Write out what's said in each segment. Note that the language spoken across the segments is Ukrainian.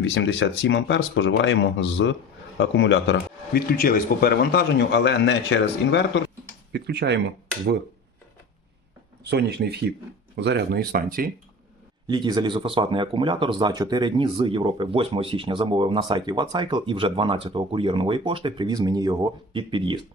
87 ампер споживаємо з акумулятора. Відключились по перевантаженню, але не через інвертор. Підключаємо в сонячний вхід зарядної станції. Літій залізофосфатний акумулятор за 4 дні з Європи 8 січня замовив на сайті WattCycle і вже 12-го кур'єр нової пошти привіз мені його під під'їзд.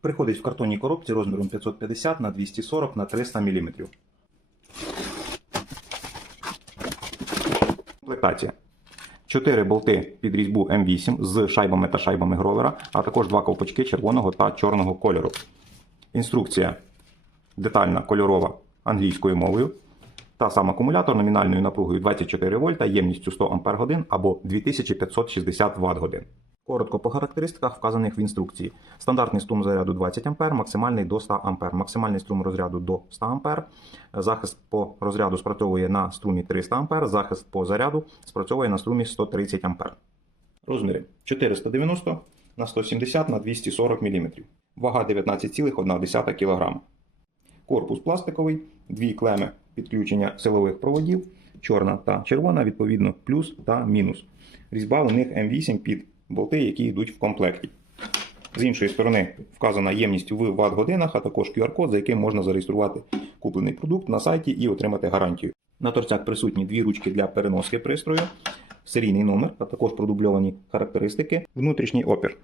Приходить в картонній коробці розміром 550 на 240 на 300 мм. Комплектація. 4 болти під різьбу М8 з шайбами та шайбами гровера, а також два ковпачки червоного та чорного кольору. Інструкція детальна кольорова англійською мовою. Та сам акумулятор номінальною напругою 24 вольта, ємністю 100 Ах або 2560 Вт. Коротко по характеристиках, вказаних в інструкції. Стандартний струм заряду 20 А, максимальний до 100 А, максимальний струм розряду до 100 А, захист по розряду спрацьовує на струмі 300 А, захист по заряду спрацьовує на струмі 130 А. Розміри 490 на 170 на 240 мм. Вага 19,1 кг. Корпус пластиковий, дві клеми підключення силових проводів, чорна та червона, відповідно, плюс та мінус. Різьба у них М8 під болти, які йдуть в комплекті. З іншої сторони вказана ємність в Вт-годинах, а також QR-код, за яким можна зареєструвати куплений продукт на сайті і отримати гарантію. На торцях присутні дві ручки для переноски пристрою, серійний номер, а також продубльовані характеристики, внутрішній опір.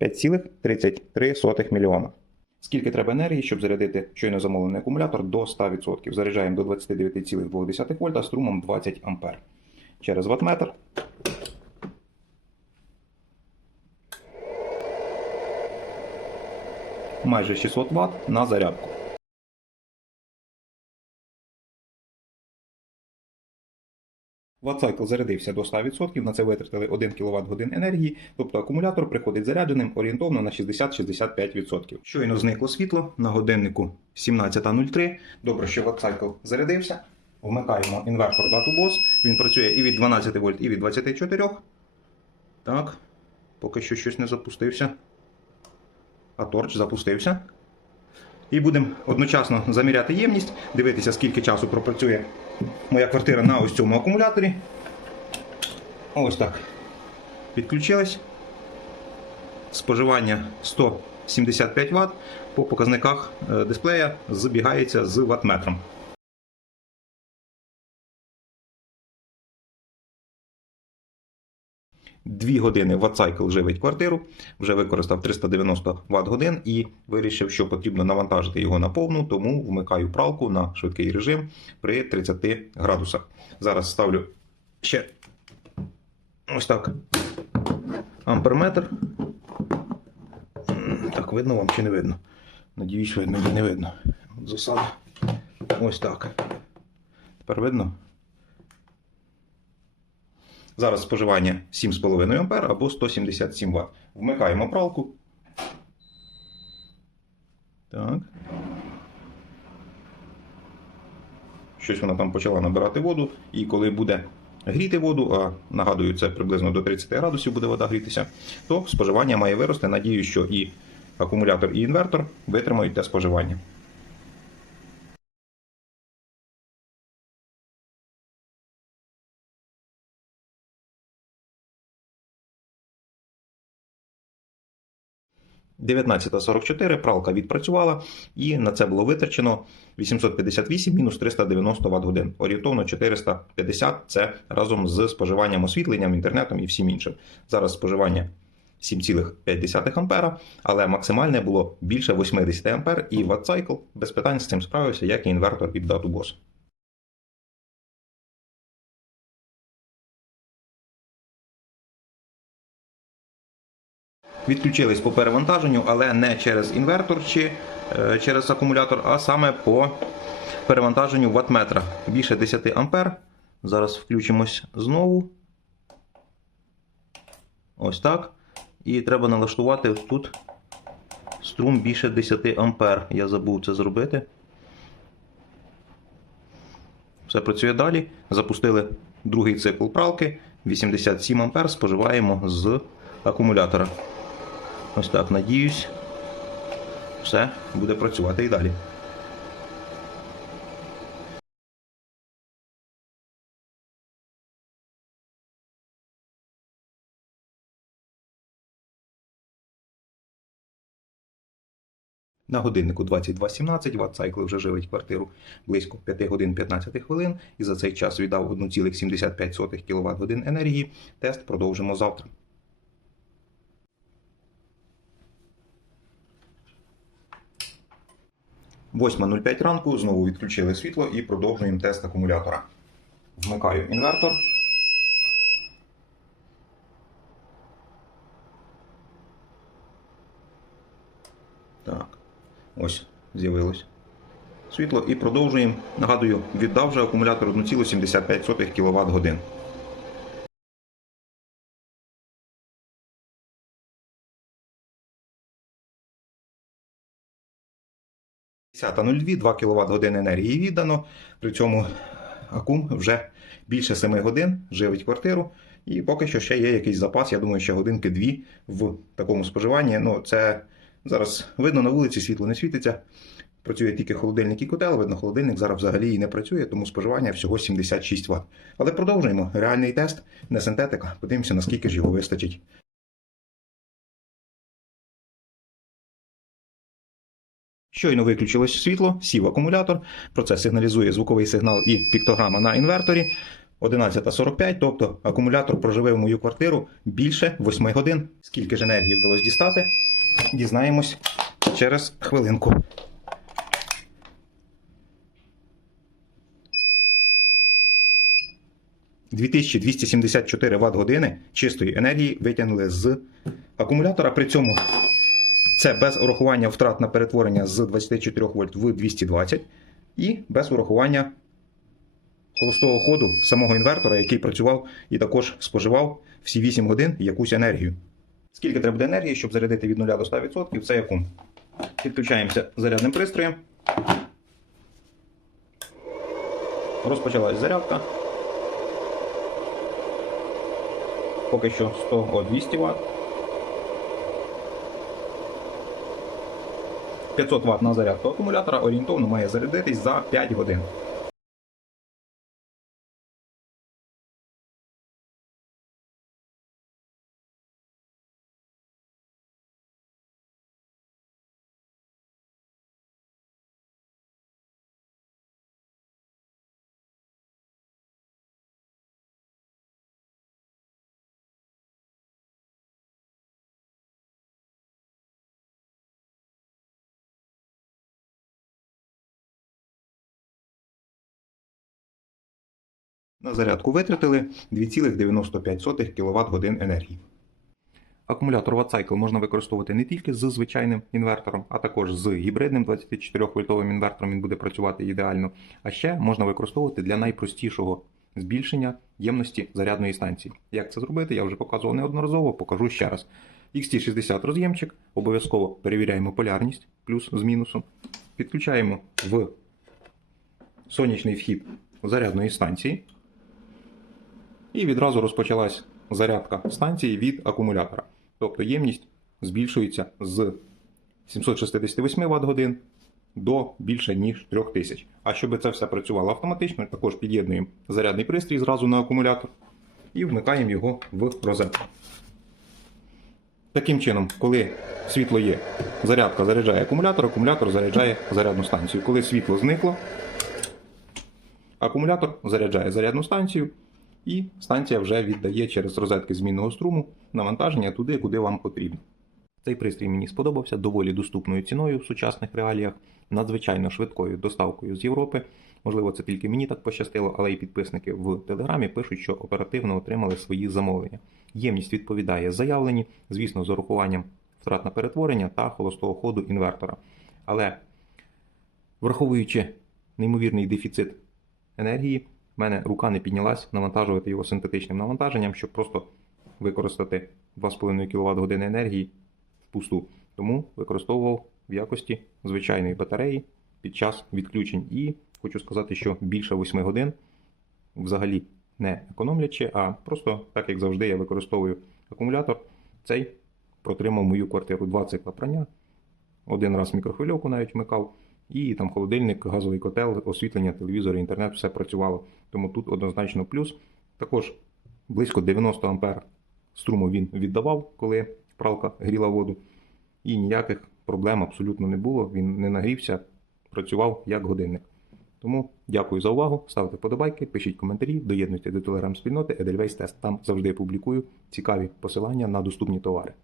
5,33 мА. Скільки треба енергії, щоб зарядити щойно замовлений акумулятор до 100%? Заряджаємо до 29,2 вольта струмом 20 А. Через ваттметр. Майже 600 Вт на зарядку. Ватцикл зарядився до 100%, на це витратили 1 кВт годин енергії, тобто акумулятор приходить зарядженим орієнтовно на 60-65%. Щойно зникло світло на годиннику 17.03. Добре, що ватцикл зарядився. Вмикаємо інвертор дату бос. Він працює і від 12 вольт, і від 24. Так, поки що щось не запустився. А торч запустився. І будемо одночасно заміряти ємність, дивитися, скільки часу пропрацює моя квартира на ось цьому акумуляторі. Ось так. Підключилась. Споживання 175 Вт по показниках е, дисплея збігається з ватметром. 2 години ватцайкл живить квартиру, вже використав 390 Вт годин і вирішив, що потрібно навантажити його на повну, тому вмикаю пралку на швидкий режим при 30 градусах. Зараз ставлю ще ось так амперметр. Так, видно вам чи не видно? Надіюсь, видно, не видно. Засада. Ось так. Тепер видно? Зараз споживання 7,5 А або 177 Вт. Вмикаємо пралку. Так. Щось вона там почала набирати воду. І коли буде гріти воду, а нагадую, це приблизно до 30 градусів буде вода грітися, то споживання має вирости. Надію, що і акумулятор, і інвертор витримають те споживання. – 19.44 пралка відпрацювала, і на це було витрачено 858 мінус 390 Вт годин. Орієнтовно 450 це разом з споживанням освітленням, інтернетом і всім іншим. Зараз споживання 7,5 А, але максимальне було більше 80 А, і ватцикл без питань з цим справився, як і інвертор від DatuBOS. Відключились по перевантаженню, але не через інвертор чи е, через акумулятор, а саме по перевантаженню ваттметра. Більше 10 А. Зараз включимось знову. Ось так. І треба налаштувати ось тут струм більше 10 А. Я забув це зробити. Все працює далі. Запустили другий цикл пралки. 87 А споживаємо з акумулятора. Ось так, надіюсь, все буде працювати і далі. На годиннику 22.17 Ватцайкли вже живить квартиру близько 5 годин 15 хвилин і за цей час віддав 1,75 кВт годин енергії. Тест продовжимо завтра. 8.05 ранку знову відключили світло і продовжуємо тест акумулятора. Вмикаю інвертор. Так, ось з'явилось світло і продовжуємо. Нагадую, віддав вже акумулятор 1,75 кВт годин. Десята 02, 2 кВт годин енергії віддано. При цьому акум вже більше 7 годин живить квартиру. І поки що ще є якийсь запас. Я думаю, ще годинки дві в такому споживанні. Ну, це зараз видно на вулиці, світло не світиться. Працює тільки холодильник і котел. Видно, холодильник зараз взагалі і не працює, тому споживання всього 76 Вт. Але продовжуємо. Реальний тест, не синтетика. Подивимося, наскільки ж його вистачить. Щойно виключилось світло, сів акумулятор. Про це сигналізує звуковий сигнал і піктограма на інверторі. 11.45, тобто акумулятор проживе в мою квартиру більше 8 годин. Скільки ж енергії вдалося дістати, дізнаємось через хвилинку. – 2274 Вт години чистої енергії витягнули з акумулятора. При цьому це без урахування втрат на перетворення з 24 вольт в 220 і без урахування холостого ходу самого інвертора, який працював і також споживав всі 8 годин якусь енергію. Скільки треба енергії, щоб зарядити від 0 до 100%, це якум. Підключаємося зарядним пристроєм. Розпочалась зарядка. Поки що 100 200 Вт. 500 Вт на зарядку акумулятора орієнтовно має зарядитись за 5 годин. На зарядку витратили 2,95 кВт годин енергії. Акумулятор Wattcycle можна використовувати не тільки з звичайним інвертором, а також з гібридним 24-вольтовим інвертором він буде працювати ідеально. А ще можна використовувати для найпростішого збільшення ємності зарядної станції. Як це зробити, я вже показував неодноразово, покажу ще раз. XT60 роз'ємчик, обов'язково перевіряємо полярність, плюс з мінусом. Підключаємо в сонячний вхід зарядної станції. І відразу розпочалась зарядка станції від акумулятора. Тобто ємність збільшується з 768 Вт годин до більше ніж 3000. А щоб це все працювало автоматично, також під'єднуємо зарядний пристрій зразу на акумулятор і вмикаємо його в розетку. Таким чином, коли світло є, зарядка заряджає акумулятор, акумулятор заряджає зарядну станцію. Коли світло зникло, акумулятор заряджає зарядну станцію, і станція вже віддає через розетки змінного струму навантаження туди, куди вам потрібно. Цей пристрій мені сподобався доволі доступною ціною в сучасних реаліях, надзвичайно швидкою доставкою з Європи. Можливо, це тільки мені так пощастило, але і підписники в Телеграмі пишуть, що оперативно отримали свої замовлення. Ємність відповідає заявлені, звісно, з урахуванням втрат на перетворення та холостого ходу інвертора. Але враховуючи неймовірний дефіцит енергії, в мене рука не піднялась навантажувати його синтетичним навантаженням, щоб просто використати 2,5 кВт години енергії впусту. Тому використовував в якості звичайної батареї під час відключень. І хочу сказати, що більше 8 годин взагалі не економлячи, а просто так як завжди я використовую акумулятор, цей протримав мою квартиру два цикла прання. Один раз мікрохвильовку навіть вмикав, і там холодильник, газовий котел, освітлення, телевізор, інтернет, все працювало. Тому тут однозначно плюс. Також близько 90 А струму він віддавав, коли пралка гріла воду. І ніяких проблем абсолютно не було. Він не нагрівся, працював як годинник. Тому дякую за увагу. Ставте подобайки, пишіть коментарі, доєднуйте до телеграм-спільноти Edelweiss Test. Там завжди публікую цікаві посилання на доступні товари.